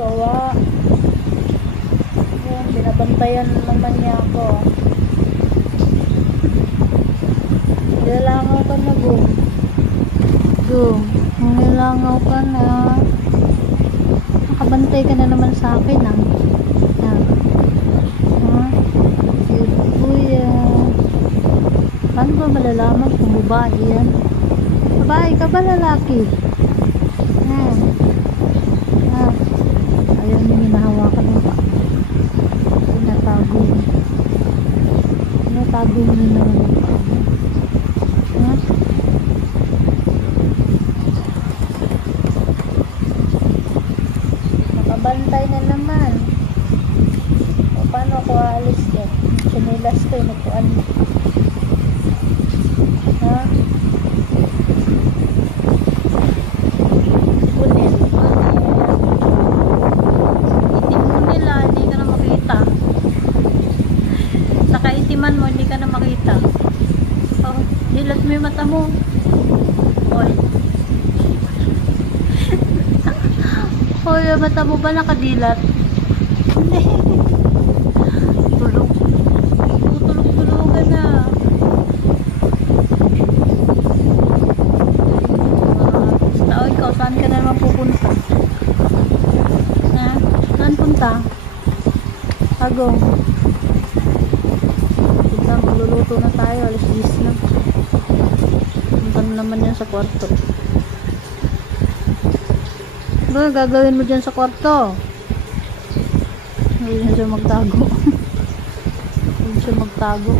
Gawa. Ayan, binabantayan naman niya ako. Nilalangaw ka na, Gum. Gum, nilalangaw ka na. Nakabantay ka na naman sa akin, ah. Yan. Ha? Cute kuya. Paano ba malalaman kung babae yan? Babae ka ba, lalaki? Yan. Yan. Ayaw niya hinahawakan mo pa. Tinatago mo. Tinatago mo na naman yung pa. Ha? Nakabantay na naman. O paano ako aalis yan? Sinilas ko yung upuan mo. Ha? Punil. Itim mo nila, hindi ka na makita. Nakaitiman mo, hindi ka na makita. Oh, dilat mo yung mata mo. Oy. Oy, yung mata mo ba nakadilat? Hindi. Tulog. Tutulog-tulogan na. Basta, ikaw, saan ka na naman pupunta? Ha? Saan punta? Agong. Tignan, magluluto na tayo. Alas 10 na. Punta na naman yan sa kwarto. Ano gagawin mo dyan sa kwarto? Hindi na siya magtago. Hindi siya magtago.